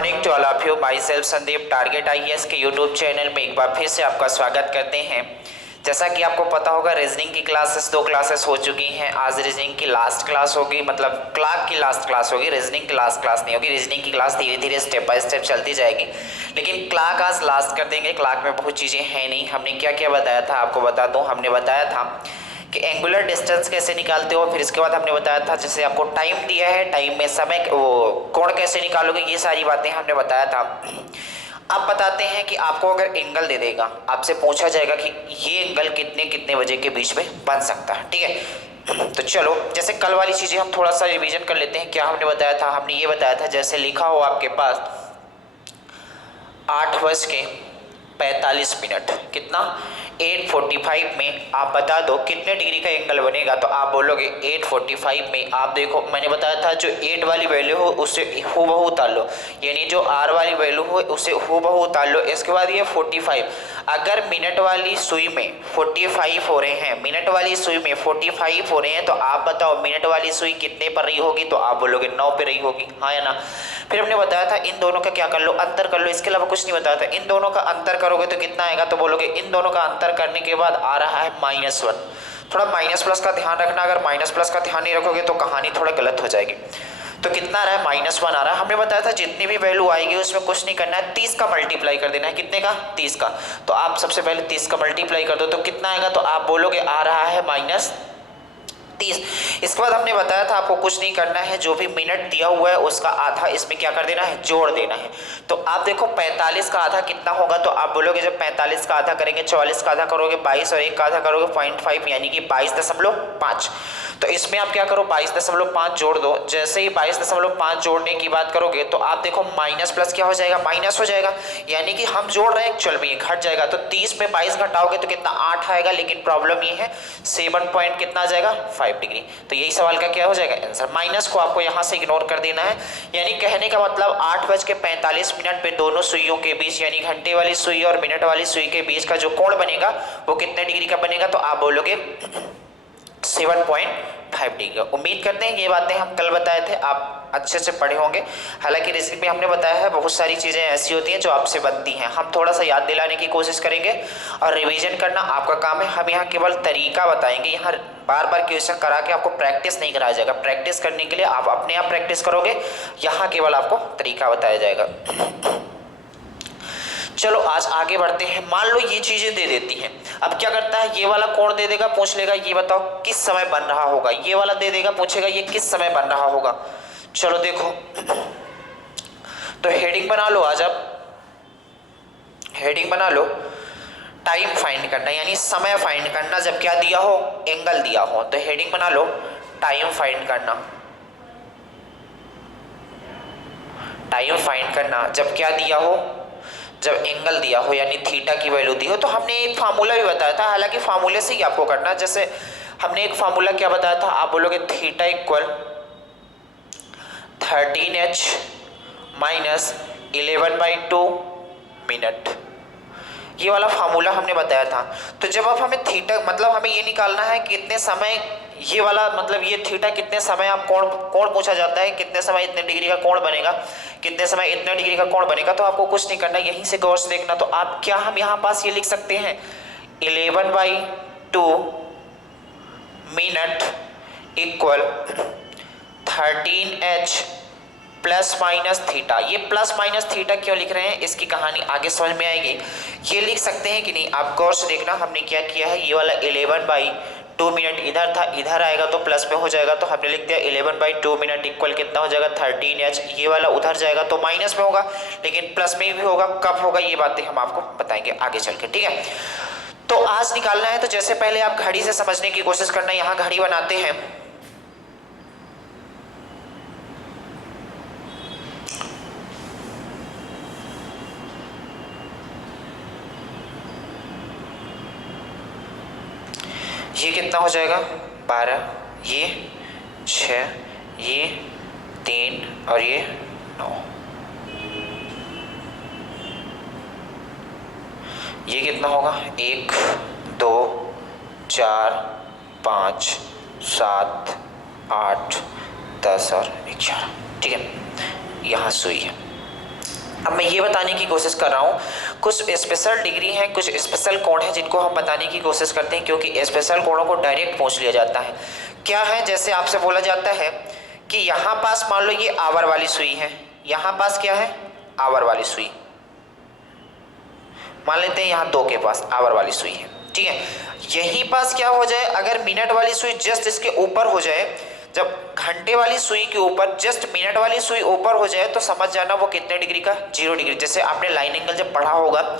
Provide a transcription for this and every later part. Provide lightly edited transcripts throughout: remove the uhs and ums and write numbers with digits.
Morning to all of you. Myself Sandeep target IAS के YouTube channel में एक बार फिर से आपका स्वागत करते हैं। जैसा कि आपको पता होगा रीजनिंग की दो क्लासेस हो चुकी हैं। आज रीजनिंग की लास्ट क्लास होगी, मतलब क्लार्क की लास्ट क्लास होगी, रीजनिंग की लास्ट क्लास नहीं होगी। रीजनिंग की क्लास धीरे धीरे स्टेप बाय स्टेप चलती जाएगी, लेकिन क्लार्क आज लास्ट कर देंगे। क्लार्क में बहुत चीज़ें हैं नहीं। हमने क्या क्या बताया था आपको बता दूँ। हमने बताया था कि एंगुलर डिस्टेंस कैसे निकालते हो, फिर इसके बाद हमने बताया था जैसे आपको टाइम दिया है, टाइम में समय वो कोण कैसे निकालोगे, ये सारी बातें हमने बताया था। अब बताते हैं कि आपको अगर एंगल दे देगा, आपसे पूछा जाएगा कि ये एंगल कितने कितने बजे के बीच में बन सकता है, ठीक है। तो चलो जैसे कल वाली चीज़ें हम थोड़ा सा रिवीजन कर लेते हैं। क्या हमने बताया था? हमने ये बताया था जैसे लिखा हो आपके पास 8:45 कितना 8:45 में आप बता दो कितने डिग्री का एंगल बनेगा। तो आप बोलोगे 8:45 में आप देखो मैंने बताया था जो 8 वाली वैल्यू हो उससे हूबहू उतार लो, यानी जो r वाली वैल्यू हो उससे हूबहू उतार लो। इसके बाद ये 45, अगर मिनट वाली सुई में 45 हो रहे हैं, मिनट वाली सुई में 45 हो रहे हैं, तो आप बताओ मिनट वाली सुई कितने पर रही होगी। तो आप बोलोगे 9 पे रही होगी, हाँ या ना। फिर हमने बताया था इन दोनों का क्या कर लो, अंतर कर लो। इसके अलावा कुछ नहीं बताया था। इन दोनों का अंतर करोगे तो कितना आएगा। तो बोलोगे इन दोनों का अंतर करने के बाद आ रहा है -1। थोड़ा माइनस प्लस का ध्यान रखना, अगर माइनस प्लस का ध्यान नहीं रखोगे तो कहानी थोड़ा गलत हो जाएगी। तो कितना आ रहा है -1 आ रहा है। हमने बताया था जितनी भी वैल्यू आएगी उसमें कुछ नहीं करना है, 30 का मल्टीप्लाई कर देना है। कितने का? 30 का। तो आप सबसे पहले 30 का मल्टीप्लाई कर दो तो कितना आएगा। तो आप बोलोगे आ रहा है -30। इसके बाद हमने बताया था आपको कुछ नहीं करना है, जो भी मिनट दिया हुआ है उसका आधा इसमें क्या कर देना है, जोड़ देना है। तो आप देखो 45 का आधा कितना होगा। तो आप बोलोगे जब 45 का आधा करेंगे 44 का आधा करोगे 22 और 1 का आधा करोगे 0.5 यानी कि 22.5। तो इसमें आप क्या करो 22.5 जोड़ दो। जैसे ही 22.5 जोड़ने की बात करोगे तो आप देखो माइनस प्लस क्या हो जाएगा, माइनस हो जाएगा, यानी कि हम जोड़ रहे हैं एक्चुअल में ये घट जाएगा। तो 30 में 22 घटाओगे तो कितना 8 आएगा, लेकिन प्रॉब्लम ये है 7 पॉइंट कितना आ जाएगा 5 डिग्री। तो यही सवाल का क्या हो जाएगा आंसर। माइनस को आपको यहाँ से इग्नोर कर देना है, यानी कहने का मतलब 8:45 पे दोनों सुइयों के बीच यानी घंटे वाली सुई और मिनट वाली सुई के बीच का जो कोण बनेगा वो कितने डिग्री का बनेगा। तो आप बोलोगे 7.5 डिग्री। उम्मीद करते हैं ये बातें हम कल बताए थे आप अच्छे से पढ़े होंगे। हालांकि रीजनिंग में हमने बताया है बहुत सारी चीज़ें ऐसी होती हैं जो आपसे बनती हैं, हम थोड़ा सा याद दिलाने की कोशिश करेंगे और रिवीजन करना आपका काम है। हम यहाँ केवल तरीका बताएंगे, यहाँ बार बार क्वेश्चन करा के आपको प्रैक्टिस नहीं कराया जाएगा। प्रैक्टिस करने के लिए आप अपने आप प्रैक्टिस करोगे, यहाँ केवल आपको तरीका बताया जाएगा। चलो आज आगे बढ़ते हैं। मान लो ये चीजें दे देती हैं, अब क्या करता है ये वाला कोण दे देगा, पूछ लेगा ये बताओ किस समय बन रहा होगा। ये वाला दे देगा, पूछेगा ये किस समय बन रहा होगा। चलो देखो तो हेडिंग बना लो। आज आप हेडिंग बना लो, टाइम फाइंड करना यानी समय फाइंड करना जब क्या दिया हो, एंगल दिया हो। तो हेडिंग बना लो टाइम फाइंड करना। टाइम फाइंड करना जब क्या दिया हो, जब एंगल दिया हो यानी थीटा की वैल्यू दी हो। तो हमने एक फार्मूला भी बताया था, हालांकि फार्मूले से ही आपको करना। जैसे हमने एक फार्मूला क्या बताया था, आप बोलोगे theta equal 13h minus 11/2 minute. ये वाला फार्मूला हमने बताया था। तो जब आप हमें थीटा मतलब हमें ये निकालना है कितने समय ये वाला मतलब ये थीटा कितने समय आप कोण पूछा जाता है, कितने समय इतने डिग्री का कोण बनेगा, कितने समय इतने डिग्री का कोण बनेगा। तो आपको कुछ नहीं करना, यहीं से गौर से देखना। तो आप क्या हम यहाँ पास ये लिख सकते हैं 11/2 minute equal 13h plus minus theta. ये प्लस माइनस थीटा क्यों लिख रहे हैं इसकी कहानी आगे समझ में आएगी। ये लिख सकते हैं कि नहीं आप गौर से देखना। हमने क्या किया है, ये वाला 11/2 मिनट इधर था, इधर आएगा तो प्लस में हो जाएगा। तो हमने लिख दिया 11/2 मिनट इक्वल कितना हो जाएगा 13h। ये वाला उधर जाएगा तो माइनस में होगा, लेकिन प्लस में भी होगा। कब होगा ये बातें हम आपको बताएंगे आगे चल के, ठीक है। तो आज निकालना है तो जैसे पहले आप घड़ी से समझने की कोशिश करना। यहाँ घड़ी बनाते हैं, ये कितना हो जाएगा 12, ये 6, ये 3 और ये 9। ये कितना होगा 1 2 4 5 7 8 10 और 11, ठीक है। यहाँ सुई है। अब मैं ये बताने की कोशिश कर रहा हूँ, कुछ स्पेशल डिग्री हैं, कुछ स्पेशल कोण हैं जिनको हम बताने की कोशिश करते हैं, क्योंकि स्पेशल कोणों को डायरेक्ट पूछ लिया जाता है। क्या है, जैसे आपसे बोला जाता है कि यहाँ पास मान लो ये आवर वाली सुई है, यहाँ पास क्या है, आवर वाली सुई, मान लेते हैं यहाँ 2 के पास आवर वाली सुई है, ठीक है। यहीं पास क्या हो जाए, अगर मिनट वाली सुई जस्ट इसके ऊपर हो जाए, जब घंटे वाली सुई के ऊपर जस्ट मिनट वाली सुई ऊपर हो जाए तो समझ जाना वो कितने डिग्री का, 0 डिग्री। जैसे आपने लाइन एंगल जब पढ़ा होगा,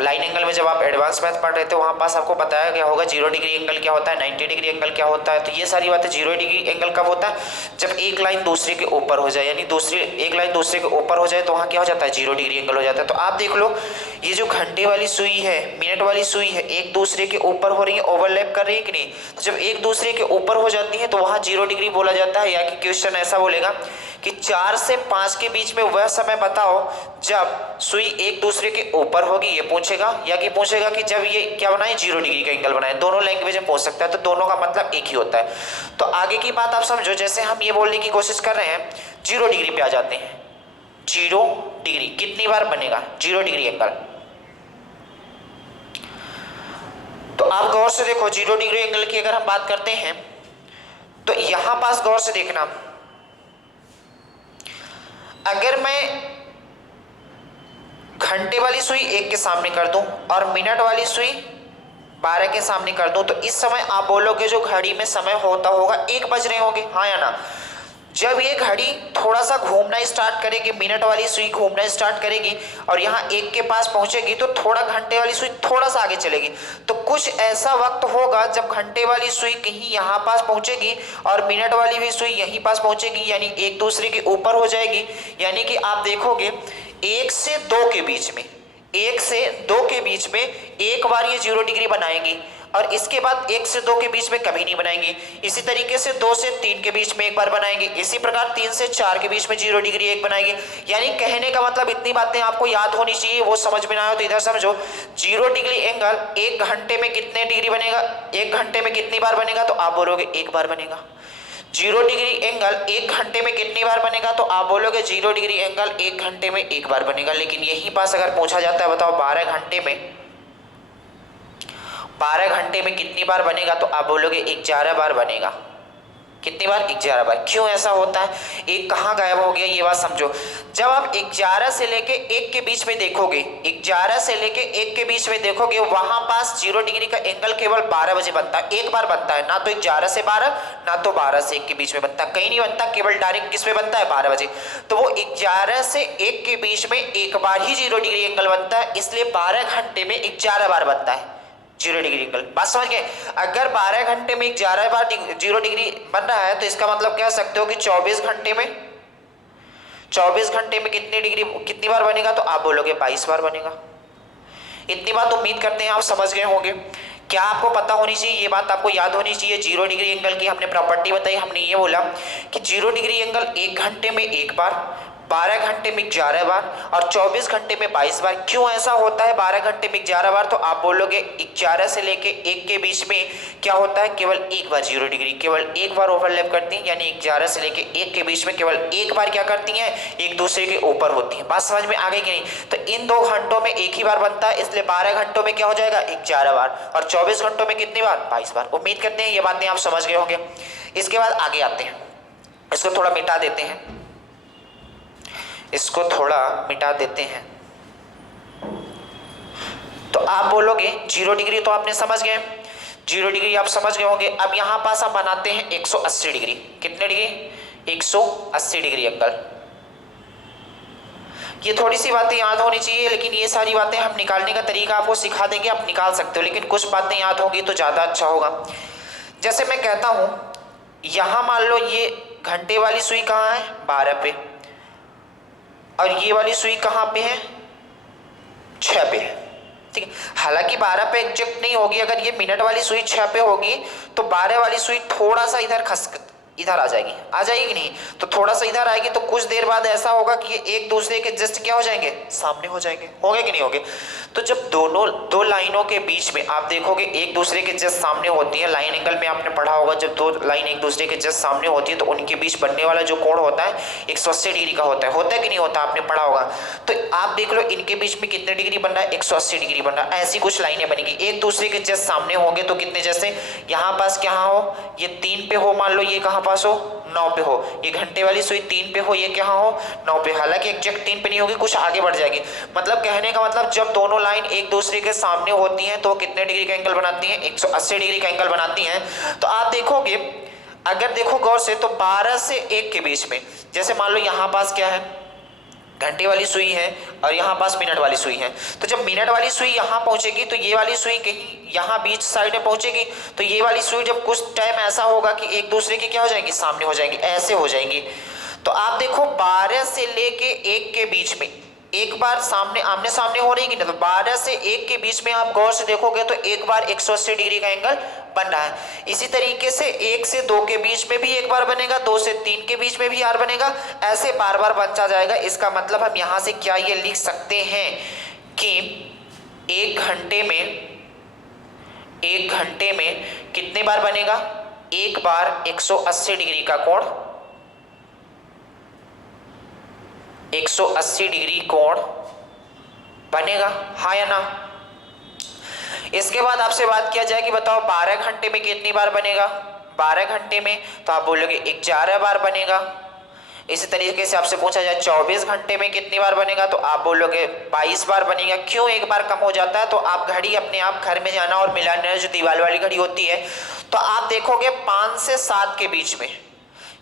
लाइन एंगल में जब आप एडवांस मैथ पढ़ रहे थे वहाँ पास आपको बताया गया होगा 0 डिग्री एंगल क्या होता है, 90 डिग्री एंगल क्या होता है। तो ये सारी बातें, 0 डिग्री एंगल कब होता है, जब एक लाइन दूसरे के ऊपर हो जाए, यानी दूसरी एक लाइन दूसरे के ऊपर हो जाए तो वहाँ क्या हो जाता है, 0 डिग्री एंगल हो जाता है। तो आप देख लो, ये जो घंटे वाली सुई है, मिनट वाली सुई है, एक दूसरे के ऊपर हो रही है, ओवरलैप कर रही है कि नहीं। तो जब एक दूसरे के ऊपर हो जाती है तो वहाँ 0 डिग्री बोला जाता है। या कि क्वेश्चन ऐसा बोलेगा कि 4 से 5 के बीच में वह समय बताओ जब सुई एक दूसरे के ऊपर होगी, ये पूछेगा। या कि पूछेगा कि जब ये क्या बनाए, 0 डिग्री का एंगल बनाए। दोनों लैंग्वेज में पूछ सकता है, तो दोनों का मतलब एक ही होता है। तो आगे की बात आप समझो, जैसे हम ये बोलने की कोशिश कर रहे हैं, 0 डिग्री पे आ जाते हैं। 0 डिग्री कितनी बार बनेगा 0 डिग्री एंगल, तो आप गौर से देखो 0 डिग्री एंगल की अगर हम बात करते हैं तो यहां पास गौर से देखना, अगर मैं घंटे वाली सुई 1 के सामने कर दूं और मिनट वाली सुई 12 के सामने कर दूं, तो इस समय आप बोलोगे जो घड़ी में समय होता होगा 1 बज रहे होंगे, हाँ या ना। जब ये घड़ी थोड़ा सा घूमना स्टार्ट करेगी, मिनट वाली सुई घूमना स्टार्ट करेगी और यहाँ 1 के पास पहुंचेगी, तो थोड़ा घंटे वाली सुई थोड़ा सा आगे चलेगी। तो कुछ ऐसा वक्त होगा जब घंटे वाली सुई कहीं यहाँ पास पहुंचेगी और मिनट वाली भी सुई यहीं पास पहुंचेगी, यानी एक दूसरे के ऊपर हो जाएगी। यानी कि आप देखोगे 1 से 2 के बीच में, 1 से 2 के बीच में एक बार ये 0 डिग्री बनाएंगी और इसके बाद 1 से 2 के बीच में कभी नहीं बनाएंगे। इसी तरीके से 2 से 3 के बीच में एक बार बनाएंगे, इसी प्रकार 3 से 4 के बीच में 0 डिग्री एक बनाएंगे। यानी कहने का मतलब इतनी बातें आपको याद होनी चाहिए, वो समझ में ना आए तो इधर समझो। 0 डिग्री एंगल 1 घंटे में कितने डिग्री बनेगा, 1 घंटे में कितनी बार बनेगा, तो आप बोलोगे 1 बार बनेगा। 0 डिग्री एंगल 1 घंटे में कितनी बार बनेगा, तो आप बोलोगे 0 डिग्री एंगल 1 घंटे में 1 बार बनेगा। लेकिन यही पास अगर पूछा जाता है, बताओ 12 घंटे में कितनी बार बनेगा, तो आप बोलोगे 11 बार बनेगा। कितनी बार, 11 बार। क्यों ऐसा होता है, एक कहाँ गायब हो गया, ये बात समझो। जब आप 11 से लेके 1 के बीच में देखोगे, 11 से लेके 1 के बीच में देखोगे, वहां पास 0 डिग्री का एंगल केवल 12 बजे बनता है, एक बार बनता है। ना तो 11 से 12, ना तो 12 से 1 के बीच में बनता, कहीं नहीं बनता, केवल डायरेक्ट किस में बनता है, 12 बजे। तो वो 11 से 1 के बीच में एक बार ही 0 डिग्री एंगल बनता है, इसलिए 12 घंटे में 11 बार बनता है 0 डिग्री एंगल। बात समझ गए। अगर 12 घंटे में 11 बार 0 डिग्री बन रहा है, तो इसका मतलब कह सकते हो कि 24 घंटे में कितनी बार बनेगा, तो आप बोलोगे 22 बार बनेगा। इतनी बात उम्मीद करते हैं आप समझ गए होंगे। क्या आपको पता होनी चाहिए, ये बात आपको याद होनी चाहिए। 0 डिग्री एंगल की हमने प्रॉपर्टी बताई, हमने ये बोला कि 0 डिग्री एंगल 1 घंटे में 1 बार, 12 घंटे में 11 बार और 24 घंटे में 22 बार। क्यों ऐसा होता है 12 घंटे में 11 बार, तो आप बोलोगे 11 से लेके 1 के बीच में क्या होता है, केवल एक बार 0 डिग्री, केवल एक बार ओवरलैप करती है। यानी 11 से लेके 1 के बीच में केवल एक बार क्या करती हैं, एक दूसरे के ऊपर होती हैं। बात समझ में आ गई कि नहीं। तो इन 2 घंटों में एक ही बार बनता है, इसलिए 12 घंटों में क्या हो जाएगा, 11 बार, और 24 घंटों में कितनी बार, 22 बार। उम्मीद करते हैं ये बातें आप समझ गए होंगे। इसके बाद आगे आते हैं, इसको थोड़ा मिटा देते हैं, इसको थोड़ा मिटा देते हैं। तो आप बोलोगे 0 डिग्री तो आपने समझ गए, 0 डिग्री आप समझ गए होंगे। अब यहां पास हम बनाते हैं 180 डिग्री। कितने डिग्री, 180 डिग्री एंगल। ये थोड़ी सी बातें याद होनी चाहिए, लेकिन ये सारी बातें हम निकालने का तरीका आपको सिखा देंगे, आप निकाल सकते हो, लेकिन कुछ बातें याद होंगी तो ज्यादा अच्छा होगा। जैसे मैं कहता हूं, यहां मान लो ये घंटे वाली सुई कहां है, 12 पे, और ये वाली सुई कहां पे है, 6 पे है। ठीक है, हालांकि 12 पे एग्जैक्ट नहीं होगी। अगर ये मिनट वाली सुई 6 पे होगी तो 12 वाली सुई थोड़ा सा इधर इधर आ जाएगी, आ जाएगी नहीं, तो थोड़ा सा इधर आएगी, तो कुछ देर बाद ऐसा होगा कि ये एक दूसरे के जस्ट क्या हो जाएंगे, सामने हो जाएंगे, होंगे कि नहीं होंगे। तो जब दोनों दो लाइनों के बीच में आप देखोगे एक दूसरे के जस्ट सामने होती है, लाइन एंगल में आपने पढ़ा होगा, जब दो लाइन एक दूसरे के जस्ट सामने होती है तो उनके बीच बनने वाला जो कोण होता है 180 डिग्री का होता है कि नहीं होता, आपने पढ़ा होगा। तो आप देख लो इनके बीच में कितने डिग्री बन रहा है, 180 डिग्री बन रहा है। ऐसी कुछ लाइनें बनेगी, एक दूसरे के जस्ट सामने होंगे तो कितने, जैसे यहाँ पास क्या हो, ये 3 पे हो, मान लो ये कहाँ पास हो, 9 पे हो, ये घंटे वाली सुई 3 पे हो, ये क्या हो, 9 पे। हालांकि एग्जैक्ट 3 पे नहीं होगी, कुछ आगे बढ़ जाएगी। मतलब कहने का मतलब जब दोनों लाइन एक दूसरे के सामने होती हैं तो कितने डिग्री का एंगल बनाती हैं, 180 डिग्री का एंगल बनाती हैं। तो आप देखोगे, अगर देखो गौर से, तो 12 से 1 के बीच में, जैसे मान लो यहाँ पास क्या है, घंटे वाली सुई है और यहाँ पास मिनट वाली सुई है। तो जब मिनट वाली सुई यहाँ पहुंचेगी तो ये वाली सुई कहीं यहाँ बीच साइड में पहुंचेगी, तो ये वाली सुई जब कुछ टाइम ऐसा होगा कि एक दूसरे के क्या हो जाएंगी, सामने हो जाएंगी, ऐसे हो जाएंगी। तो आप देखो 12 से लेके 1 के बीच में एक बार सामने आमने सामने हो रही है ना, तो 12 से 1 के बीच में आप गौर से देखोगे तो एक बार 180 डिग्री का एंगल बन रहा है। इसी तरीके से 1 से 2 के बीच में भी एक बार बनेगा, 2 से 3 के बीच में भी यार बनेगा, ऐसे बार बार बनता जाएगा। इसका मतलब हम यहाँ से क्या ये लिख सकते हैं कि एक घंटे में कितने बार बनेगा, एक बार 180 डिग्री का कोण, 180 डिग्री कोण बनेगा, हाँ या ना। इसके बाद आपसे बात किया जाए कि बताओ 12 घंटे में कितनी बार बनेगा, 12 घंटे में तो आप बोलोगे 11 बार बनेगा। इसी तरीके से आपसे पूछा जाए 24 घंटे में कितनी बार बनेगा, तो आप बोलोगे 22 बार बनेगा। क्यों एक बार कम हो जाता है, तो आप घड़ी अपने आप घर में जाना और मिलाना, जो दीवार वाली घड़ी होती है, तो आप देखोगे 5 से 7 के बीच में,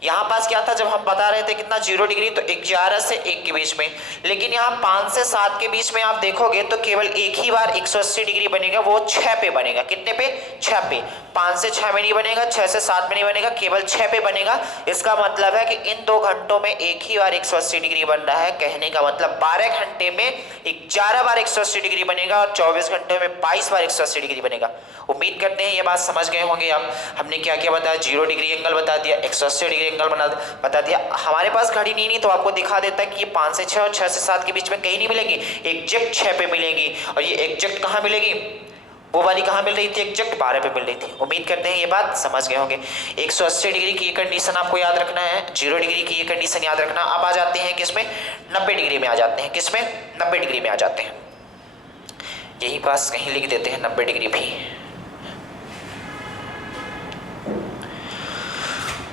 यहाँ पास क्या था जब हम बता रहे थे कितना 0 डिग्री, तो 11 से 1 के बीच में, लेकिन यहाँ 5 से 7 के बीच में आप देखोगे तो केवल एक ही बार 180 डिग्री बनेगा, वो 6 पे बनेगा। कितने पे, 6 पे। 5 से 6 में नहीं बनेगा, 6 से 7 में नहीं बनेगा, केवल 6 पे बनेगा। इसका मतलब है कि इन 2 घंटों में एक ही बार 180 डिग्री बन रहा है। कहने का मतलब 12 घंटे में 11 बार 180 डिग्री बनेगा और 24 घंटे में 22 बार 180 डिग्री बनेगा। उम्मीद करते हैं ये बात समझ गए होंगे आप। हमने क्या क्या बताया, 0 डिग्री एंगल बता दिया, 180 डिग्री एंगल बता दिया। हमारे पास घड़ी नहीं तो आपको दिखा देता है कि ये 5 से 6 और 6 से 7 के बीच में कहीं नहीं मिलेगी, एग्जैक्ट 6 पे मिलेगी। और ये एग्जैक्ट कहाँ मिलेगी, वो वाली कहाँ मिल रही थी, एग्जैक्ट 12 पे मिल रही थी। उम्मीद करते हैं ये बात समझ गए होंगे। 180 डिग्री की ये कंडीशन आपको याद रखना है, 0 डिग्री की ये कंडीशन याद रखना। अब आ जाते हैं किसमें, 90 डिग्री में आ जाते हैं। किसमें, 90 डिग्री में आ जाते हैं। यही पास कहीं लिख देते हैं 90 डिग्री भी।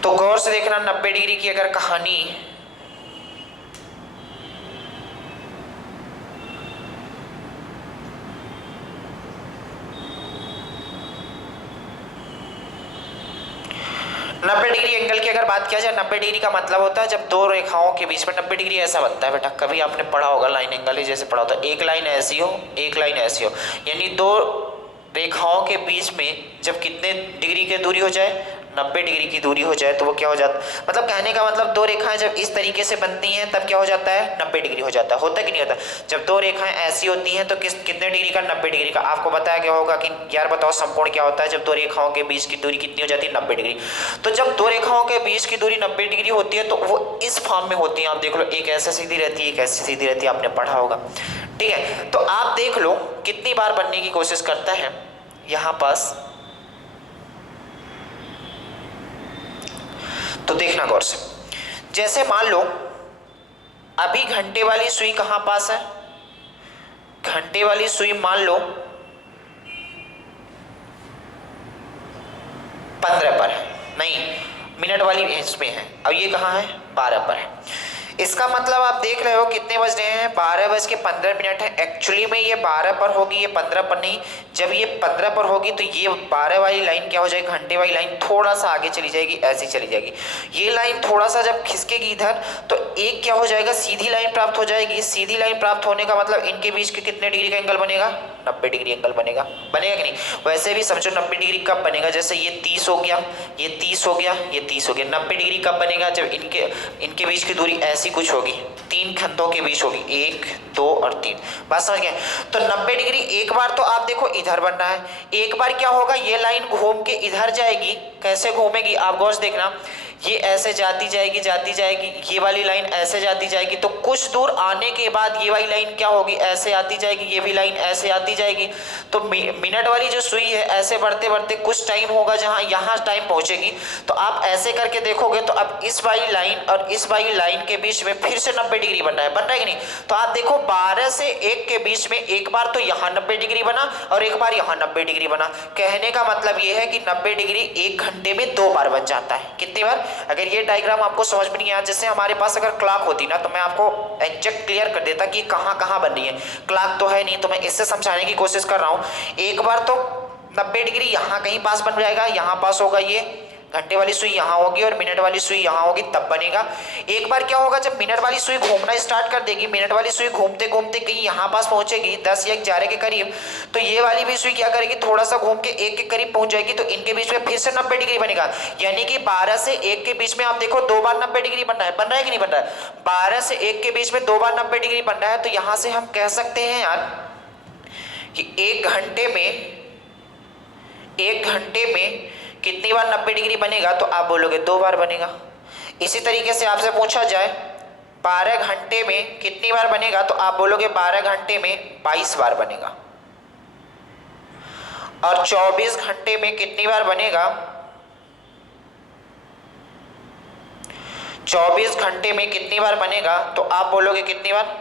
तो गौर से देखना 90 डिग्री की अगर कहानी, नब्बे डिग्री एंगल की अगर बात किया जाए, 90 डिग्री का मतलब होता है जब 2 रेखाओं के बीच में 90 डिग्री ऐसा बनता है। बेटा कभी आपने पढ़ा होगा लाइन एंगल ही जैसे पढ़ा होता है, एक लाइन ऐसी हो, एक लाइन ऐसी हो, यानी 2 रेखाओं के बीच में जब कितने डिग्री की दूरी हो जाए, 90 डिग्री की दूरी हो जाए, तो वो क्या हो जाता है, मतलब कहने का मतलब 2 रेखाएं जब इस तरीके से बनती हैं तब क्या हो जाता है, 90 डिग्री हो जाता है। होता कि नहीं होता, जब 2 रेखाएं ऐसी होती हैं तो कितने डिग्री का, 90 डिग्री का। आपको बताया क्या होगा कि यार बताओ समकोण क्या होता है, जब 2 रेखाओं के बीच की दूरी कितनी हो जाती है, 90 डिग्री। तो जब 2 रेखाओं के बीच की दूरी 90 डिग्री होती है तो वो इस फॉर्म में होती है। आप देख लो, एक ऐसे सीधी रहती है, एक ऐसी सीधी रहती है, आपने पढ़ा होगा। ठीक है, तो आप देख लो कितनी बार बनने की कोशिश करता है यहां पास। तो देखना गौर से, जैसे मान लो अभी घंटे वाली सुई कहां पास है, घंटे वाली सुई मान लो 15 पर है, नहीं मिनट वाली इसमें है, अब ये कहां है, 12 पर है। इसका मतलब आप देख रहे हो कितने बज रहे हैं, 12:15 है। एक्चुअली में ये 12 पर होगी, ये 15 पर नहीं। जब ये 15 पर होगी तो ये 12 वाली लाइन क्या हो जाएगी, घंटे वाली लाइन थोड़ा सा आगे चली जाएगी, ऐसी चली जाएगी। ये लाइन थोड़ा सा जब खिसकेगी इधर तो एक क्या हो जाएगा, सीधी लाइन प्राप्त हो जाएगी। सीधी लाइन प्राप्त होने का मतलब इनके बीच के कितने डिग्री का एंगल बनेगा, 90 डिग्री एंगल बनेगा। बनेगा कि नहीं, वैसे भी समझो 90 डिग्री कब बनेगा, जैसे ये 30 हो गया, ये 30 हो गया, ये 30 हो गया। 90 डिग्री कब बनेगा, जब इनके बीच की दूरी ऐसी कुछ होगी, 3 खंडों के बीच होगी, 1 2 और 3। बात समझ गए। तो 90 डिग्री एक बार तो आप देखो इधर बन रहा है, एक बार क्या होगा, ये लाइन घूम के इधर जाएगी। कैसे घूमेगी आप गौर से देखना, ये ऐसे जाती जाएगी जाती जाएगी, ये वाली लाइन ऐसे जाती जाएगी, तो कुछ दूर आने के बाद ये वाली लाइन क्या होगी, ऐसे आती जाएगी, ये भी लाइन ऐसे आती जाएगी। तो मिनट वाली जो सुई है ऐसे बढ़ते बढ़ते कुछ टाइम होगा जहाँ यहाँ टाइम पहुँचेगी। तो आप ऐसे करके देखोगे तो अब इस वाली लाइन और इस वाली लाइन के बीच में फिर से 90 डिग्री बन रहा है कि नहीं। तो आप देखो 12 से 1 के बीच में एक बार तो यहाँ 90 डिग्री बना और एक बार यहाँ 90 डिग्री बना। कहने का मतलब ये है कि 90 डिग्री 1 घंटे में 2 बार बन जाता है। कितनी बार? अगर ये डायग्राम आपको समझ में नहीं आया, जैसे हमारे पास अगर क्लॉक होती ना तो मैं आपको एग्जैक्ट क्लियर कर देता कि कहाँ कहाँ बन रही है। क्लॉक तो है नहीं तो मैं इससे समझाने की कोशिश कर रहा हूँ। एक बार तो 90 डिग्री यहाँ कहीं पास बन जाएगा, यहाँ पास होगा, ये घंटे वाली सुई यहाँ होगी और मिनट वाली सुई यहाँ होगी, तब बनेगा। एक बार क्या होगा, जब मिनट वाली सुई घूमना स्टार्ट कर देगी, मिनट वाली सुई घूमते घूमते कहीं यहाँ पास पहुंचेगी 10 या 11 के करीब, तो ये वाली भी सुई क्या करेगी, थोड़ा सा घूम के 1 के करीब पहुंच जाएगी, तो इनके बीच में फिर से 90 डिग्री बनेगा। यानी कि 12 से 1 के बीच में आप देखो 2 बार 90 डिग्री बन रहा है कि नहीं बन रहा है। 12 से 1 के बीच में 2 बार 90 डिग्री बन रहा है। तो यहाँ से हम कह सकते हैं यार कि एक घंटे में कितनी बार 90 डिग्री बनेगा, तो आप बोलोगे 2 बार बनेगा। इसी तरीके से आपसे पूछा जाए 12 घंटे में कितनी बार बनेगा, तो आप बोलोगे 12 घंटे में 22 बार बनेगा। और 24 घंटे में कितनी बार बनेगा, 24 घंटे में कितनी बार बनेगा, तो आप बोलोगे कितनी बार,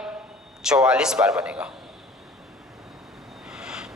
44 बार बनेगा।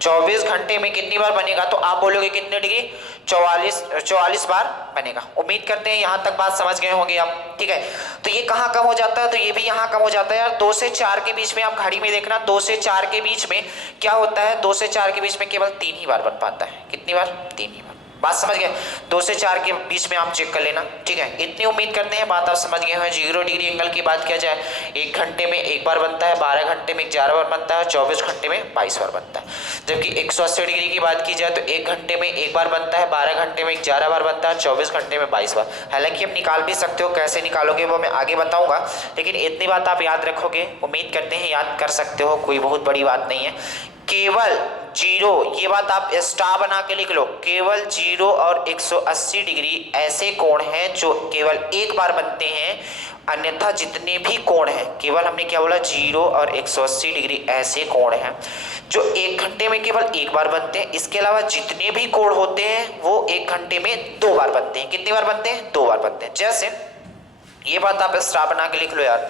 24 घंटे में कितनी बार बनेगा, तो आप बोलोगे कितने डिग्री, 44 बार बनेगा। उम्मीद करते हैं यहाँ तक बात समझ गए होंगे आप। ठीक है, तो ये कहाँ कम हो जाता है, तो ये भी यहाँ कम हो जाता है यार। 2 से 4 के बीच में आप घड़ी में देखना, 2 से 4 के बीच में क्या होता है, 2 से 4 के बीच में केवल 3 ही बार बन पाता है। कितनी बार, 3 ही बार। बात समझ गए? 2 से 4 के बीच में आप चेक कर लेना। ठीक है, इतनी उम्मीद करते हैं बात आप समझ गए हैं। 0 डिग्री एंगल की बात किया जाए, 1 घंटे में 1 बार बनता है, 12 घंटे में 11 बार बनता है, 24 घंटे में 22 बार बनता है। जबकि 180 डिग्री की बात की जाए तो 1 घंटे में 1 बार बनता है, 12 घंटे में 11 बार बनता है, 24 घंटे में 22 बार। हालांकि आप निकाल भी सकते हो, कैसे निकालोगे वो मैं आगे बताऊंगा, लेकिन इतनी बात आप याद रखोगे, उम्मीद करते हैं याद कर सकते हो, कोई बहुत बड़ी बात नहीं है। केवल 0, ये बात आप स्टार बना के लिख लो, केवल 0 और 180 डिग्री ऐसे कोण हैं जो केवल एक बार बनते हैं, अन्यथा जितने भी कोण हैं, केवल हमने क्या बोला, 0 और 180 डिग्री ऐसे कोण हैं जो 1 घंटे में केवल एक बार बनते हैं। इसके अलावा जितने भी कोण होते हैं वो 1 घंटे में 2 बार बनते हैं। कितनी बार बनते हैं, 2 बार बनते हैं। जैसे ये बात आप स्टार बना के लिख लो यार।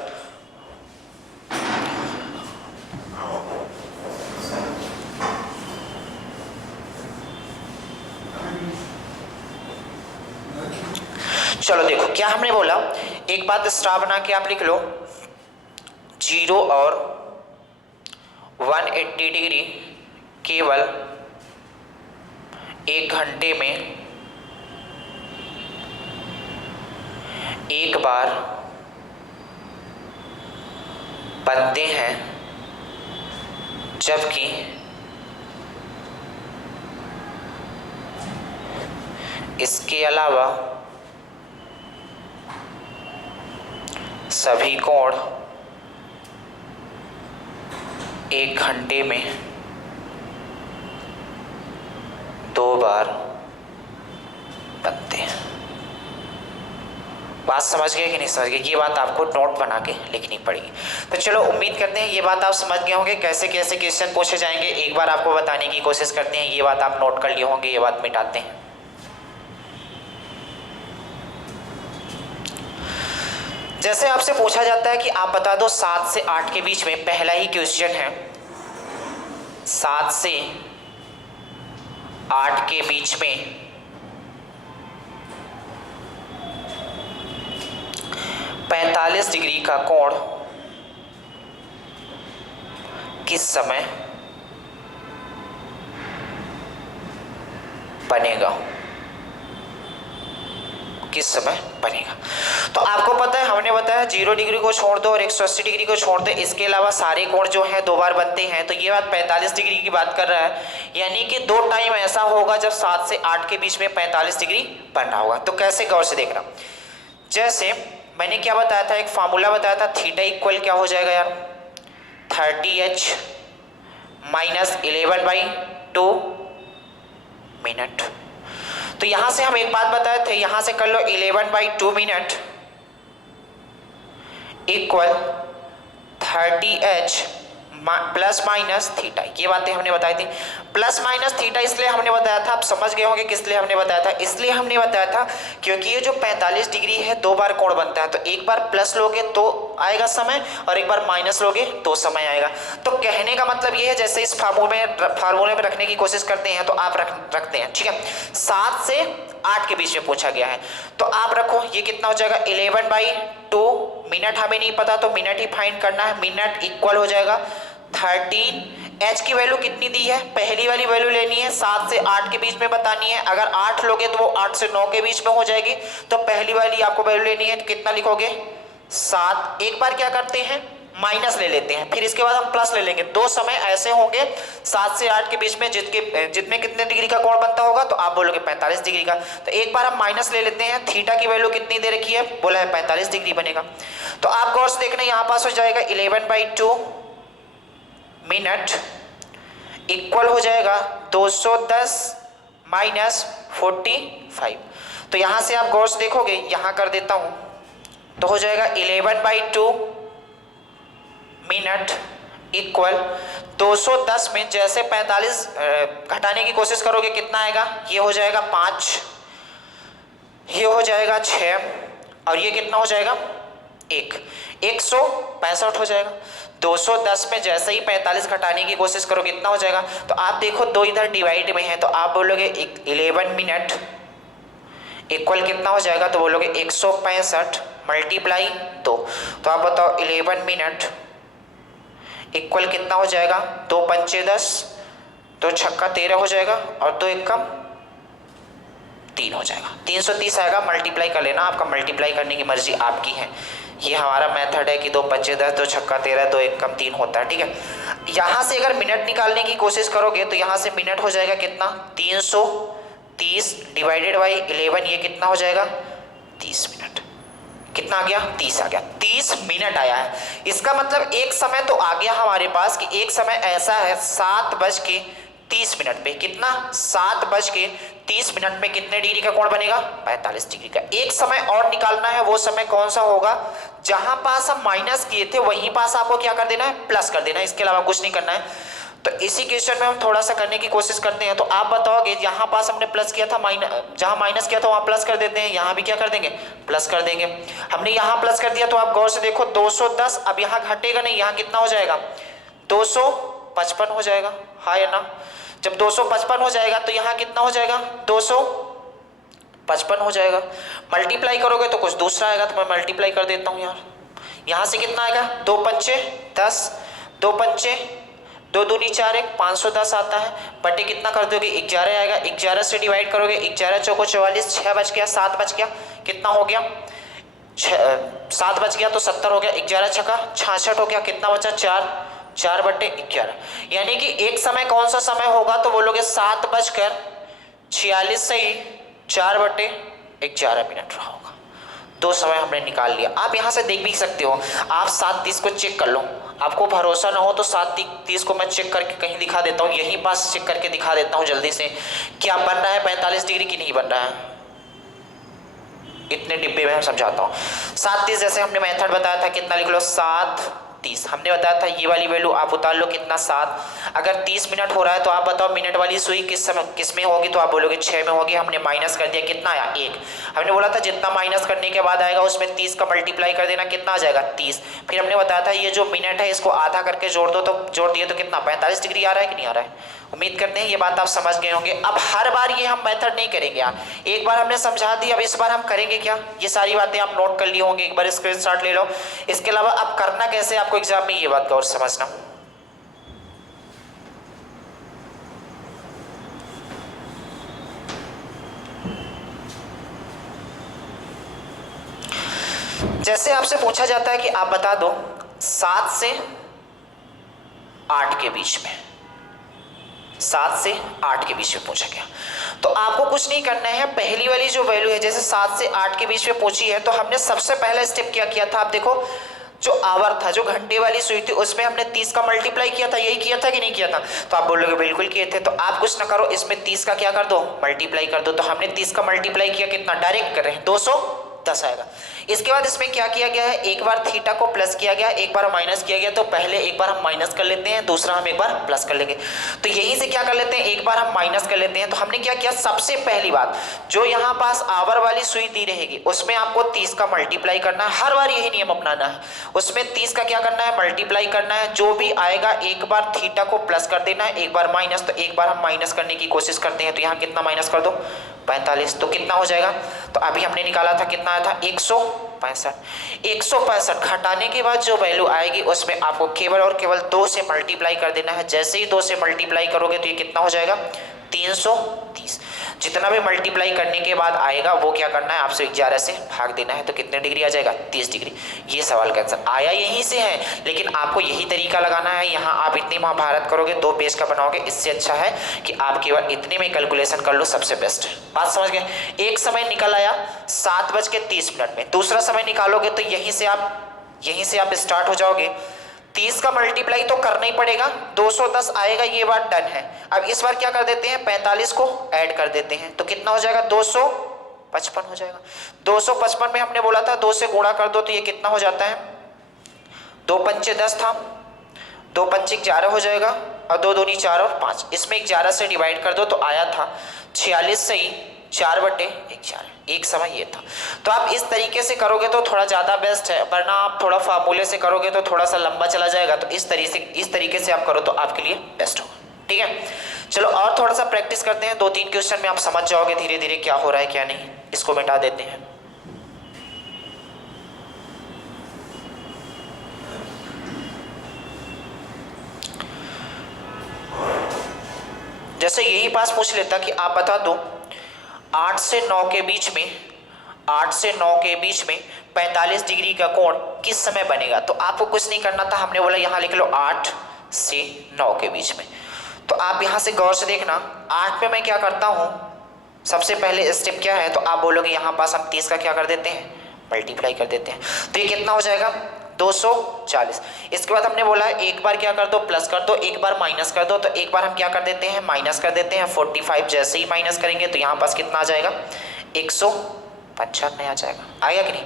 चलो देखो क्या हमने बोला, एक बात स्टार बना के आप लिख लो, 0 और 180 डिग्री केवल 1 घंटे में एक बार बनते हैं, जबकि इसके अलावा सभी कोण 1 घंटे में 2 बार बनते हैं। बात समझ गए कि नहीं समझ गए, ये बात आपको नोट बना के लिखनी पड़ेगी। तो चलो उम्मीद करते हैं ये बात आप समझ गए होंगे, कैसे कैसे क्वेश्चन पूछे जाएंगे एक बार आपको बताने की कोशिश करते हैं। ये बात आप नोट कर लिए होंगे, ये बात मिटाते हैं। जैसे आपसे पूछा जाता है कि आप बता दो 7 से 8 के बीच में, पहला ही क्वेश्चन है, 7 से 8 के बीच में 45 डिग्री का कोण किस समय बनेगा, किस समय बनेगा। तो आपको पता है, हमने बताया 0 डिग्री को छोड़ दो और 180 डिग्री को छोड़ दो, इसके अलावा सारे कोण जो हैं 2 बार बनते हैं। तो ये बात 45 डिग्री की बात कर रहा है, यानी कि 2 टाइम ऐसा होगा जब 7 से 8 के बीच में 45 डिग्री बन रहा होगा। तो कैसे, गौर से देखना। जैसे मैंने क्या बताया था, एक फार्मूला बताया था, थीटा इक्वल क्या हो जाएगा यार, 30h - 11/2 मिनट। तो यहाँ से हम एक बात बताए थे, यहाँ से कर लो 11/2 minute equal 30h plus minus theta. ये बातें हमने बताई थी। प्लस माइनस थीटा इसलिए हमने बताया था, आप समझ गए होंगे किस लिए हमने बताया था। इसलिए हमने बताया था क्योंकि ये जो 45 डिग्री है 2 बार कोण बनता है, तो एक बार प्लस लोगे तो आएगा समय और एक बार माइनस लोगे तो समय आएगा। तो कहने का मतलब ये है, जैसे इस फार्मूले में रखने की कोशिश करते हैं तो आप रखते हैं, ठीक है। 7 से 8 के बीच में पूछा गया है, तो आप रखो ये कितना हो जाएगा 11/2 मिनट। हमें नहीं पता तो मिनट ही फाइंड करना है। मिनट इक्वल हो जाएगा 13। एच की वैल्यू कितनी दी है, पहली वाली वैल्यू लेनी है, 7 से 8 के बीच में बतानी है। अगर 8 लोगे तो वो 8 से 9 के बीच में हो जाएगी, तो पहली वाली आपको वैल्यू लेनी है, तो कितना लिखोगे 7। एक बार क्या करते हैं माइनस ले लेते हैं, फिर इसके बाद हम प्लस ले लेंगे। दो समय ऐसे होंगे 7 से 8 के बीच में जितने कितने डिग्री का कोण बनता होगा, तो आप बोलोगे 45 डिग्री का। तो एक बार हम माइनस ले लेते हैं, थीटा की वैल्यू कितनी दे रखी है, बोला है 45 डिग्री बनेगा। तो आप गौर से देखना, यहाँ पास हो जाएगा 11/2 मिनट इक्वल हो जाएगा 210 माइनस 45। तो यहां से आप गौर से देखोगे, यहां कर देता हूं, तो हो जाएगा 11/2 मिनट इक्वल 210 में जैसे 45 घटाने की कोशिश करोगे कितना आएगा, ये हो जाएगा 5, ये हो जाएगा 6 और ये कितना हो जाएगा 1, 165 हो जाएगा। 210 में जैसे ही 45 घटाने की कोशिश करो कितना हो जाएगा, तो आप देखो दो इधर डिवाइड में है, तो आप बोलोगे 11 मिनट इक्वल कितना हो जाएगा, तो बोलोगे 165 मल्टीप्लाई 2। तो आप बताओ 11 मिनट इक्वल कितना हो जाएगा, 2 पंचे 10, 2 छक्का 13 हो जाएगा और 2 एकम 3 हो जाएगा, 330 आएगा। मल्टीप्लाई कर लेना, आपका मल्टीप्लाई करने की मर्जी आपकी है। ये हमारा मेथड है कि 2 पंचे 10, 2 छक्का 13, 2 एकम 3 होता है, ठीक है। यहाँ से अगर मिनट निकालने की कोशिश करोगे तो यहाँ से मिनट हो जाएगा कितना, 330 डिवाइडेड बाई 11, ये कितना हो जाएगा 30 मिनट। कितना आ गया, 30 आ गया, 30 मिनट आया है। इसका मतलब एक समय तो आ गया हमारे पास कि एक समय ऐसा है 7:30 मिनट पे, कितना 7:30 मिनट में कितने डिग्री का कोण बनेगा, 45 डिग्री का। एक समय और निकालना है, वो समय कौन सा होगा, जहां पास हम माइनस किए थे वहीं पास आपको क्या कर देना है, प्लस कर देना है, इसके अलावा कुछ नहीं करना है। तो इसी क्वेश्चन में हम थोड़ा सा करने की कोशिश करते हैं। तो आप बताओगे यहाँ पास हमने प्लस किया था, जहां माइनस किया था वहां प्लस कर देते हैं, यहाँ भी क्या कर देंगे, प्लस कर देंगे। हमने यहाँ प्लस कर दिया, तो आप गौर से देखो 210, अब यहाँ घटेगा नहीं, यहाँ कितना हो जाएगा 255 हो जाएगा, हाँ या ना। जब 255 हो जाएगा तो यहाँ कितना हो जाएगा 255 हो जाएगा। मल्टीप्लाई करोगे तो कुछ दूसरा आएगा, तो मैं मल्टीप्लाई कर देता हूँ यार। यहाँ से कितना आएगा, 2 पंचे 10, 2 पंचे 2 दूनी 4, 1 510 आता है, बटे कितना कर दोगे 11 आएगा। 11 से डिवाइड करोगे, 11 चौको 44, 6 बच गया, 7 बच गया, कितना हो गया 7 बच गया तो 70 हो गया, 11 छक्का 66 हो गया, कितना बचा 4/11। यानी कि एक समय कौन सा समय होगा, तो बोलोगे 7:46 से ही 4/11 मिनट रहा होगा। दो समय हमने निकाल लिया। आप यहाँ से देख भी सकते हो, आप 7:30 को चेक कर लो, आपको भरोसा ना हो तो 7:30 को मैं चेक करके कहीं दिखा देता हूँ, यहीं पास चेक करके दिखा देता हूँ जल्दी से, क्या बन रहा है 45 डिग्री की नहीं बन रहा है। इतने डिब्बे में हम समझाता हूँ। 7:30 जैसे हमने मेथड बताया था, कितना लिख लो 7:30, हमने बताया था ये वाली वैल्यू आप उतार लो, कितना 7। अगर 30 मिनट हो रहा है तो आप बताओ मिनट वाली सुई किस में होगी, तो आप बोलोगे 6 में होगी। हमने माइनस कर दिया, कितना आया 1। हमने बोला था जितना माइनस करने के बाद आएगा उसमें 30 का मल्टीप्लाई कर देना, कितना आ जाएगा 30। फिर हमने बताया था ये जो मिनट है इसको आधा करके जोड़ दो, तो जोड़ दिए तो कितना 45 डिग्री आ रहा है कि नहीं आ रहा है। उम्मीद करते हैं ये बात आप समझ गए होंगे। अब हर बार ये हम मेथड नहीं करेंगे यार, एक बार हमने समझा दी, अब इस बार हम करेंगे क्या, ये सारी बातें आप नोट कर लिए होंगे, एक बार स्क्रीनशॉट ले लो। इसके अलावा अब करना कैसे आपको एग्जाम में, ये बात गौर समझना। जैसे आपसे पूछा जाता है कि आप बता दो 7 से 8 के बीच में, 7 से 8 के बीच में पूछा गया, तो आपको कुछ नहीं करना है। पहली वाली जो वैल्यू है, जैसे 7 से 8 के बीच में पूछी है, तो हमने सबसे पहला स्टेप क्या किया था, आप देखो जो आवर था, जो घंटे वाली सुई थी, उसमें हमने 30 का मल्टीप्लाई किया था, यही किया था कि नहीं किया था? तो आप बोलोगे बिल्कुल किए थे। तो आप कुछ ना करो, इसमें 30 का क्या कर दो, मल्टीप्लाई कर दो। तो हमने 30 का मल्टीप्लाई किया, कितना डायरेक्ट कर रहे हैं, 210 आएगा। इसके बाद इसमें क्या किया गया है, एक बार थीटा को प्लस किया गया, एक बार माइनस किया गया। तो पहले एक बार हम माइनस कर लेते हैं, दूसरा हम एक बार प्लस कर लेंगे। तो यहीं से क्या कर लेते हैं, एक बार हम माइनस कर लेते हैं। तो हमने क्या किया, सबसे पहली बात, जो यहाँ पास आवर वाली सुई दी रहेगी उसमें आपको 30 का मल्टीप्लाई करना है, हर बार यही नियम अपनाना है। उसमें 30 का क्या करना है, मल्टीप्लाई करना है। जो भी आएगा एक बार थीटा को प्लस कर देना है, एक बार माइनस। तो एक बार हम माइनस करने की कोशिश करते हैं, तो यहाँ कितना माइनस कर दो, 45। तो कितना हो जाएगा, तो अभी हमने निकाला था, कितना आया था, 165। 165 घटाने के बाद जो वैल्यू आएगी उसमें आपको केवल और केवल 2 से मल्टीप्लाई कर देना है। जैसे ही 2 से मल्टीप्लाई करोगे तो ये कितना हो जाएगा, 330। जितना भी मल्टीप्लाई करने के बाद आएगा वो क्या करना है, आपसे 11 से भाग देना है। तो कितने डिग्री आ जाएगा, 30 डिग्री। ये सवाल का आंसर आया यहीं से है, लेकिन आपको यही तरीका लगाना है। यहाँ आप इतनी महाभारत करोगे, 2 पेज का बनाओगे, इससे अच्छा है कि आप केवल इतने में कैलकुलेशन कर लो, सबसे बेस्ट है। बात समझ गए? एक समय निकल आया 7:30 में, दूसरा समय निकालोगे तो यहीं से आप स्टार्ट हो जाओगे। 30 का मल्टीप्लाई तो करना ही पड़ेगा, 210 आएगा, ये बात डन है। अब इस बार क्या कर देते हैं, 45 को ऐड कर देते हैं। तो कितना हो जाएगा, 255 हो जाएगा। 255 में हमने बोला था 2 से गुणा कर दो, तो ये कितना हो जाता है, 2 पंचे 10 था, 2 पंचे 11 हो जाएगा, और 2 दूनी 4 और 5। इसमें 11 से डिवाइड कर दो तो आया था 46 सही 4/11। एक समय ये था। तो आप इस तरीके से करोगे तो थोड़ा ज़्यादा बेस्ट है, वरना आप थोड़ा फार्मूले से करोगे तो थोड़ा सा लंबा चला जाएगा। तो इस तरीके से आप करो तो आपके लिए बेस्ट होगा। ठीक है, चलो और थोड़ा सा प्रैक्टिस करते हैं। 2-3 क्वेश्चन में आप समझ जाओगे धीरे धीरे क्या हो रहा है क्या नहीं। इसको मिटा देते हैं। जैसे यही पास पूछ लेता कि आप बता दो 8 से 9 के बीच में 45 डिग्री का कोण किस समय बनेगा। तो आपको कुछ नहीं करना था, हमने बोला यहाँ लिख लो 8 से 9 के बीच में। तो आप यहाँ से गौर से देखना, 8 में मैं क्या करता हूँ, सबसे पहले स्टेप क्या है, तो आप बोलोगे यहाँ पास हम 30 का क्या कर देते हैं, मल्टीप्लाई कर देते हैं। तो ये कितना हो जाएगा, 240। इसके बाद हमने बोला है एक बार क्या कर दो, प्लस कर दो, एक बार माइनस कर दो। तो एक बार हम क्या कर देते हैं, माइनस कर देते हैं। 45 जैसे ही माइनस करेंगे तो यहाँ पास कितना आ जाएगा, 195 आ जाएगा। आएगा कि नहीं?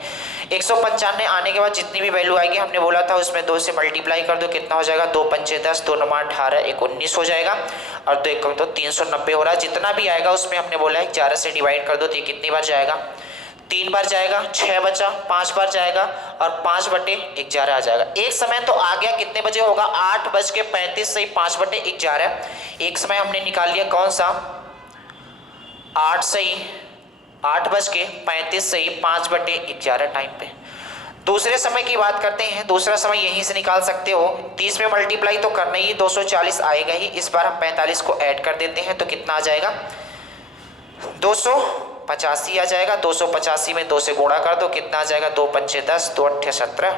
195 आने के बाद जितनी भी वैल्यू आएगी हमने बोला था उसमें 2 से मल्टीप्लाई कर दो, कितना हो जाएगा, 2 पंचे 10, 2 9 18, 19 हो जाएगा, और 2 1 तो 390 हो रहा है। जितना भी आएगा उसमें हमने बोला है 11 से डिवाइड कर दो, तो ये कितनी बार जाएगा, 3 बार जाएगा, 6 बचा, 5 बार जाएगा, और 5/11 आ जाएगा। एक समय तो आ गया, कितने बजे होगा, 8:35 से 5/11। एक समय हमने निकाल लिया, कौन सा, 8:35 से 5/11 टाइम पे। दूसरे समय की बात करते हैं। दूसरा समय यहीं से निकाल सकते हो, 30 में मल्टीप्लाई तो करना ही, 240 आएगा ही। इस बार हम 45 को ऐड कर देते हैं, तो कितना आ जाएगा, 285 आ जाएगा। 285 में 2 से गुणा कर दो, कितना आ जाएगा, 2 पंचे 10, 2 8 17,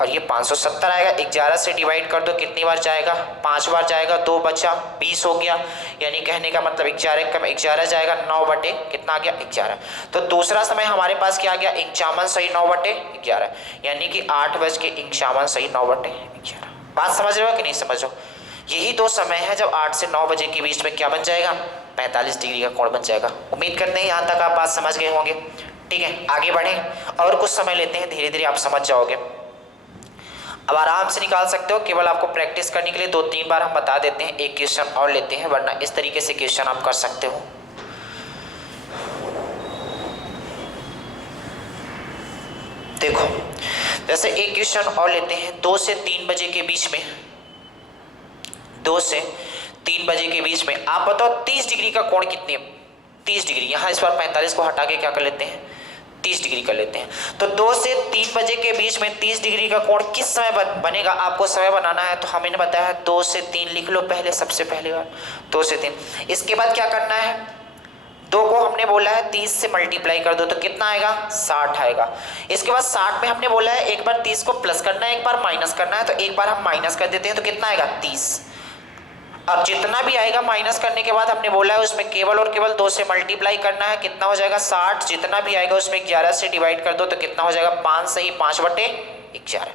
और ये 570 आएगा। 11 से डिवाइड कर दो, कितनी बार जाएगा, 5 बार जाएगा, 2 बचा, 20 हो गया। यानी कहने का मतलब 11 कम 11 जाएगा, 9 बटे कितना आ गया, 11। तो दूसरा समय हमारे पास क्या आ गया, 51 सही 9/11, यानी कि 8:51 सही 9/11। बात समझ रहे हो कि नहीं समझ रहे हो? यही 2 समय है जब 8 से 9 बजे के बीच में क्या बन जाएगा, 45 डिग्री का कोण बन जाएगा। उम्मीद करते हैं यहाँ तक आप बात समझ गए होंगे। ठीक है, आगे बढ़ें और कुछ समय लेते हैं, धीरे धीरे आप समझ जाओगे। अब आराम से निकाल सकते हो, केवल आपको प्रैक्टिस करने के लिए 2-3 बार हम बता देते हैं। एक क्वेश्चन और लेते हैं, वरना इस तरीके से क्वेश्चन आप कर सकते हो। देखो, जैसे एक क्वेश्चन और लेते हैं, 2 से 3 बजे के बीच में, 2 से 3 बजे के बीच में आप बताओ 30 डिग्री का कोण कितने, 30 डिग्री। यहाँ इस बार 45 को हटा के क्या कर लेते हैं, 30 डिग्री कर लेते हैं। तो 2 से 3 बजे के बीच में 30 डिग्री का कोण किस समय बनेगा, आपको समय बनाना है। तो हमें बताया है 2 से 3 लिख लो पहले, सबसे पहली बार 2 से 3। इसके बाद क्या करना है, 2 को हमने बोला है 30 से मल्टीप्लाई कर दो, तो कितना आएगा, 60 आएगा। इसके बाद 60 में हमने बोला है एक बार 30 को प्लस करना है, एक बार माइनस करना है। तो एक बार हम माइनस कर देते हैं, तो कितना आएगा, 30। अब जितना भी आएगा माइनस करने के बाद हमने बोला है उसमें केवल और केवल 2 से मल्टीप्लाई करना है। कितना हो जाएगा 60, जितना भी आएगा उसमें 11 से डिवाइड कर दो तो कितना हो जाएगा 5 सही 5/11।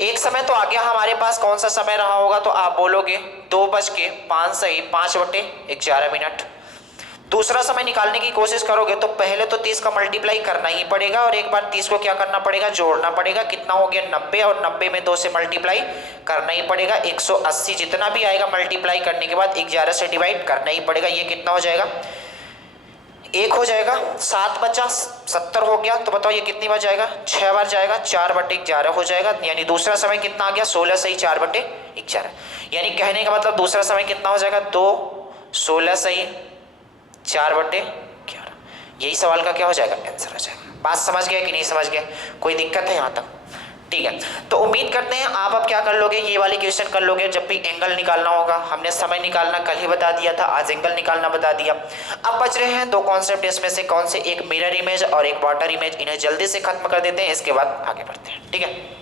एक समय तो आ गया हमारे पास, कौन सा समय रहा होगा तो आप बोलोगे 2:05 सही 5/11 दूसरा समय निकालने की कोशिश करोगे तो पहले तो 30 का मल्टीप्लाई करना ही पड़ेगा और एक बार 30 को क्या करना पड़ेगा, जोड़ना पड़ेगा। कितना हो गया 90 और 90 में 2 से मल्टीप्लाई करना ही पड़ेगा। 180 जितना भी आएगा मल्टीप्लाई करने के बाद 11 से डिवाइड करना ही पड़ेगा। ये कितना हो जाएगा 1 हो जाएगा। 7 बचा 70 हो गया। तो बताओ ये कितनी बार जाएगा 6 बार जाएगा, 4/11 हो जाएगा। यानी दूसरा समय कितना आ गया 16 सही 4/11। यानी कहने का मतलब दूसरा समय कितना हो जाएगा 2 16 सही 4/11। यही सवाल का क्या हो जाएगा आंसर हो जाएगा। बात समझ गया कि नहीं समझ गया, कोई दिक्कत है यहाँ तक? ठीक है, तो उम्मीद करते हैं आप अब क्या कर लोगे, ये वाली क्वेश्चन कर लोगे। जब भी एंगल निकालना होगा, हमने समय निकालना कल ही बता दिया था, आज एंगल निकालना बता दिया। अब बच रहे हैं 2 कॉन्सेप्ट, इसमें से कौन से, एक मिरर इमेज और एक वाटर इमेज। इन्हें जल्दी से खत्म कर देते हैं, इसके बाद आगे बढ़ते हैं। ठीक है,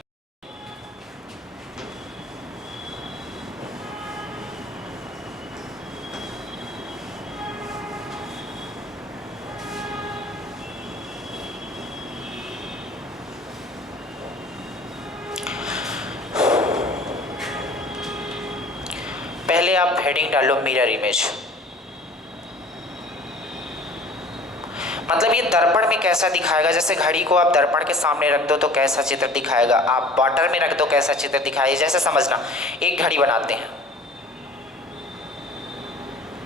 पहले आप हेडिंग डालो मिरर इमेज। मतलब ये दर्पण में कैसा दिखाएगा, जैसे घड़ी को आप दर्पण के सामने रख दो तो कैसा चित्र दिखाएगा, आप वाटर में रख दो कैसा चित्र दिखाएगा। जैसे समझना, एक घड़ी बनाते हैं,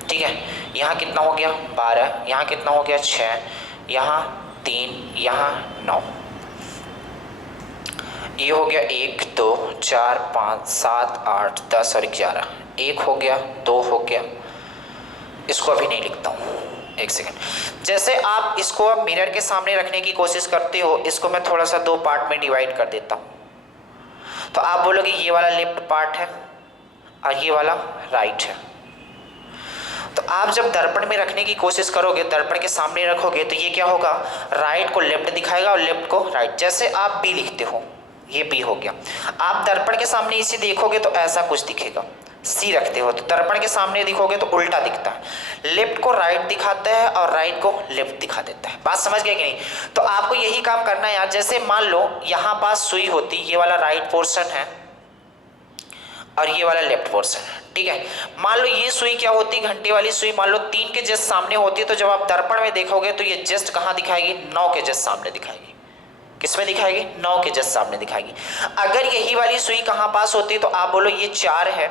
ठीक है, यहाँ कितना हो गया 12, यहाँ कितना हो गया 6, यहाँ 3, यहाँ 9, ये हो गया 1 2 4 5 7 8 10 और 11। 1 हो गया, 2 हो गया, इसको अभी नहीं लिखता हूँ, एक सेकेंड। जैसे आप इसको अब मिरर के सामने रखने की कोशिश करते हो, इसको मैं थोड़ा सा 2 पार्ट में डिवाइड कर देता हूँ। तो आप बोलोगे ये वाला लेफ्ट पार्ट है और ये वाला राइट है। तो आप जब दर्पण में रखने की कोशिश करोगे, दर्पण के सामने रखोगे, तो ये क्या होगा, राइट को लेफ्ट दिखाएगा और लेफ्ट को राइट। जैसे आप बी लिखते हो, ये बी हो गया, आप दर्पण के सामने इसे देखोगे तो ऐसा कुछ दिखेगा। सी रखते हो तो दर्पण के सामने दिखोगे तो उल्टा दिखता है, लेफ्ट को राइट दिखाता है और राइट को लेफ्ट दिखा देता है। बात समझ गए कि नहीं? तो आपको यही काम करना है यार। जैसे मान लो यहाँ पास सुई होती, ये वाला राइट पोर्शन है और ये वाला लेफ्ट पोर्शन है, ठीक है। मान लो ये सुई क्या होती, घंटे वाली सुई, मान लो 3 के जस्ट सामने होती है, तो जब आप दर्पण में देखोगे तो ये जस्ट कहाँ दिखाएगी, 9 के जस्ट सामने दिखाएगी। किसमें दिखाएगी, 9 के जस्ट सामने दिखाएगी। अगर यही वाली सुई कहाँ पास होती तो आप बोलो ये 4 है,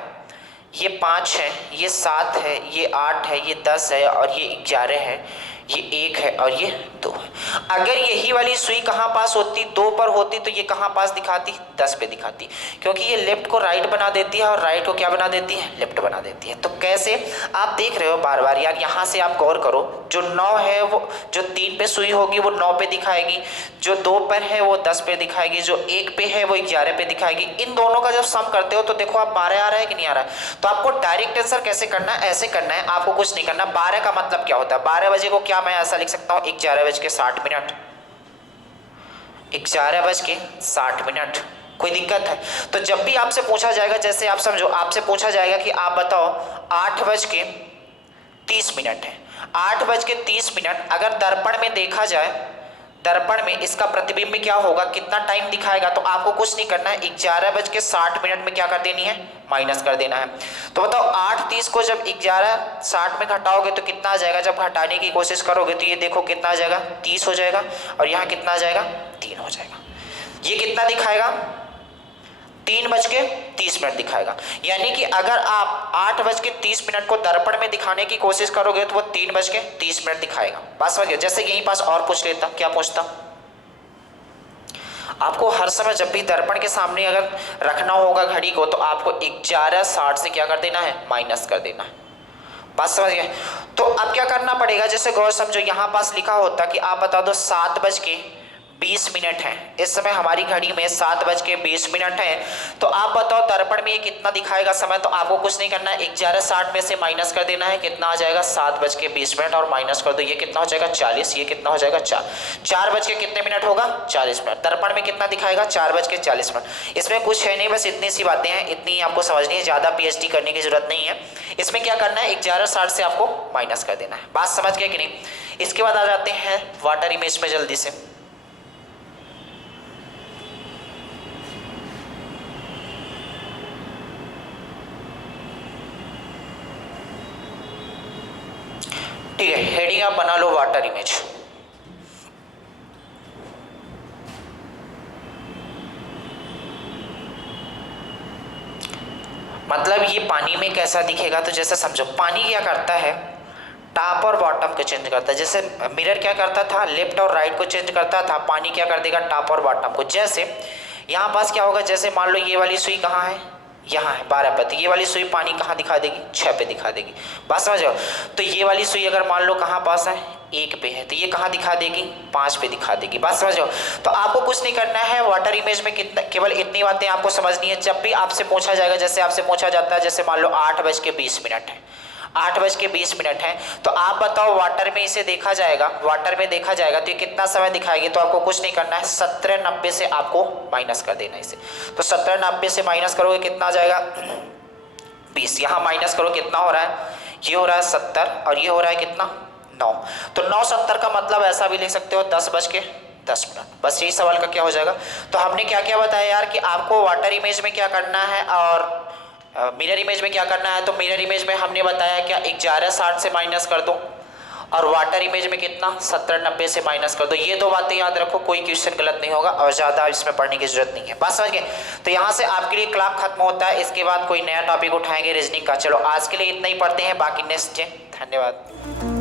ये 5 है, ये 7 है, ये 8 है, ये 10 है और ये 11 है, ये 1 है और ये 2 है। अगर यही वाली सुई कहाँ पास होती, 2 पर होती, तो ये कहाँ पास दिखाती, 10 पे दिखाती, क्योंकि ये लेफ्ट को राइट बना देती है और राइट को क्या बना देती है, लेफ्ट बना देती है। तो कैसे, आप देख रहे हो बार बार यार, यहाँ से आप गौर करो, जो 9 है वो, जो 3 पे सुई होगी वो 9 पे दिखाएगी, जो 2 पर है वो 10 पे दिखाएगी, जो 1 पे है वो 11 पे दिखाएगी। इन दोनों का जब सम करते हो तो देखो आप 12 आ रहा है कि नहीं आ रहा है। तो आपको डायरेक्ट आंसर कैसे करना है, ऐसे करना है, आपको कुछ नहीं करना। 12 का मतलब क्या होता है, 12 बजे को क्या मैं ऐसा लिख सकता हूँ 11:60, 11:60। कोई दिक्कत है? तो जब भी आपसे पूछा जाएगा, जैसे आप समझो आपसे पूछा जाएगा कि आप बताओ 8:30 है, 8:30, अगर दर्पण में देखा जाए, दर्पण में इसका प्रतिबिंब क्या होगा, कितना टाइम दिखाएगा, तो आपको कुछ नहीं करना है, 11:60 में क्या कर देनी है, माइनस कर देना है। तो बताओ 8:30 को जब 11:60 में घटाओगे तो कितना आ जाएगा, जब घटाने की कोशिश करोगे तो ये देखो कितना आ जाएगा, 30 हो जाएगा और यहाँ कितना आ जाएगा, 3 हो जाएगा। ये कितना दिखाएगा, 3:30 दिखाएगा। यानी कि अगर आप 8:30 को दर्पण में दिखाने की कोशिश करोगे तो वो 3:30 दिखाएगा। बात समझ गए? जैसे यहीं पास और पूछ लेता, क्या पूछता, आपको हर समय जब भी दर्पण के सामने अगर रखना होगा घड़ी को तो आपको 11:60 से क्या कर देना है, माइनस कर देना है। बात समझ गए? तो अब क्या करना पड़ेगा, जैसे गौर समझो, यहाँ पास लिखा होता कि आप बता दो 7:20 20 है। इस समय हमारी घड़ी में 7:20 है। तो आप बताओ दर्पण में ये कितना दिखाएगा समय। तो आपको कुछ नहीं करना है, 11:60 में से माइनस कर देना है, कितना आ जाएगा 7:20 और माइनस कर दो, ये कितना हो जाएगा 40, ये कितना हो जाएगा 4 बज के कितने मिनट होगा 40 मिनट। दर्पण में कितना दिखाएगा 4:40 इसमें कुछ है नहीं, बस इतनी सी बातें हैं, इतनी आपको समझनी है, ज़्यादा PhD करने की जरूरत नहीं है। इसमें क्या करना है 11:60 से आपको माइनस कर देना है। बात समझ गए कि नहीं। इसके बाद आ जाते हैं वाटर इमेज पे जल्दी से। ठीक है, हेडिंग आप बना लो वाटर इमेज। मतलब ये पानी में कैसा दिखेगा, तो जैसे समझो पानी क्या करता है, टॉप और बॉटम को चेंज करता है। जैसे मिरर क्या करता था, लेफ्ट और राइट को चेंज करता था, पानी क्या कर देगा टॉप और बॉटम को। जैसे यहाँ पास क्या होगा, जैसे मान लो ये वाली सुई कहाँ है, यहाँ है 12 पे, तो ये वाली सुई पानी कहाँ दिखा देगी 6 पे दिखा देगी। बात समझ जाओ। तो ये वाली सुई अगर मान लो कहाँ पास है 1 पे है, तो ये कहाँ दिखा देगी 5 पे दिखा देगी। बात समझ जाओ। तो आपको कुछ नहीं करना है, वाटर इमेज में कितना केवल इतनी बातें आपको समझनी है। जब भी आपसे पूछा जाएगा, जैसे आपसे पूछा जाता है, जैसे मान लो 8:20 है, 8:20 है, तो आप बताओ वाटर में इसे देखा जाएगा, वाटर में देखा जाएगा तो ये कितना समय दिखाएगी। तो आपको कुछ नहीं करना है, 17:90 से आपको माइनस कर देना इसे। तो 17:90 से माइनस करोगे कितना आ जाएगा 20। यहाँ माइनस करो कितना हो रहा है, ये हो रहा है 70 और ये हो रहा है कितना 9। तो 9:70 का मतलब ऐसा भी लिख सकते हो 10:10। बस यही सवाल का क्या हो जाएगा। तो हमने क्या क्या बताया यार कि आपको वाटर इमेज में क्या करना है और मिरर इमेज में क्या करना है। तो मिरर इमेज में हमने बताया क्या 11:60 से माइनस कर दो, और वाटर इमेज में कितना 17:90 से माइनस कर दो। ये दो बातें याद रखो, कोई क्वेश्चन गलत नहीं होगा और ज़्यादा इसमें पढ़ने की जरूरत नहीं है। बात समझ गए। तो यहाँ से आपके लिए क्लास खत्म होता है, इसके बाद कोई नया टॉपिक उठाएंगे रीजनिंग का। चलो आज के लिए इतना ही पढ़ते हैं, बाकी नेक्स्ट डे। धन्यवाद।